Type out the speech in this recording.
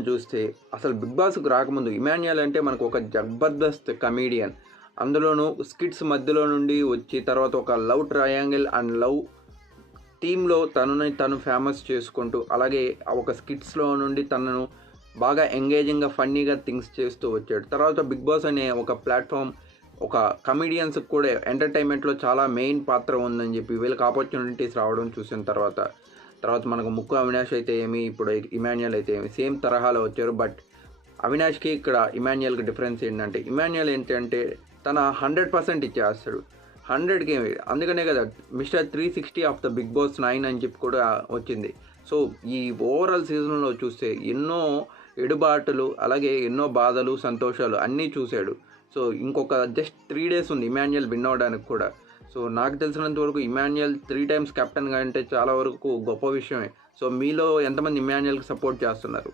చూస్తే అసలు 'బిగ్ బాస్'కి రాకముందు ఇమాన్యుయల్ అంటే మనకు ఒక జబర్దస్త్ కమెడియన్. అందులోనూ స్కిట్స్ మధ్యలో నుండి వచ్చి తర్వాత ఒక లవ్ ట్రయాంగిల్ అండ్ లవ్ టీమ్‌లో తనని తను ఫేమస్ చేసుకుంటూ, అలాగే ఒక స్కిట్స్‌లో నుండి తనను బాగా ఎంగేజింగ్‌గా, ఫన్నీగా థింగ్స్ చేస్తూ వచ్చాడు. తర్వాత 'బిగ్ బాస్' అనే ఒక ప్లాట్‌ఫార్మ్ ఒక కమెడియన్స్‌కి కూడా ఎంటర్‌టైన్‌మెంట్‌లో చాలా మెయిన్ పాత్ర ఉందని చెప్పి వీళ్ళకి ఆపర్చునిటీస్ రావడం చూసిన తర్వాత, మనకు ముక్కు అవినాష్ అయితే ఏమి, ఇప్పుడు ఇమాన్యుయల్ అయితే ఏమి సేమ్ తరహాలో వచ్చారు. బట్ అవినాష్‌కి ఇక్కడ ఇమాన్యుయల్‌కి డిఫరెన్స్ ఏంటంటే, ఇమాన్యుయల్ ఏంటంటే తన 100% ఇచ్చేస్తాడు. 100కి అందుకనే కదా mister 360 of the 'Big Boss 9' అని చెప్పి కూడా వచ్చింది. సో, ఈ ఓవరాల్ సీజన్‌లో చూస్తే ఎన్నో ఎడుబాటులు, అలాగే ఎన్నో బాధలు, సంతోషాలు అన్నీ చూసాడు. సో, ఇంకొక జస్ట్ 3 డేస్ ఉంది ఇమాన్యుయల్ విన్ అవ్వడానికి కూడా. సో, నాకు తెలిసినంత వరకు ఇమాన్యుయల్ 3 టైమ్స్ కెప్టెన్‌గా అంటే చాలా వరకు గొప్ప విషయమే. సో, మీలో ఎంతమంది ఇమాన్యుయల్‌కి సపోర్ట్ చేస్తున్నారు?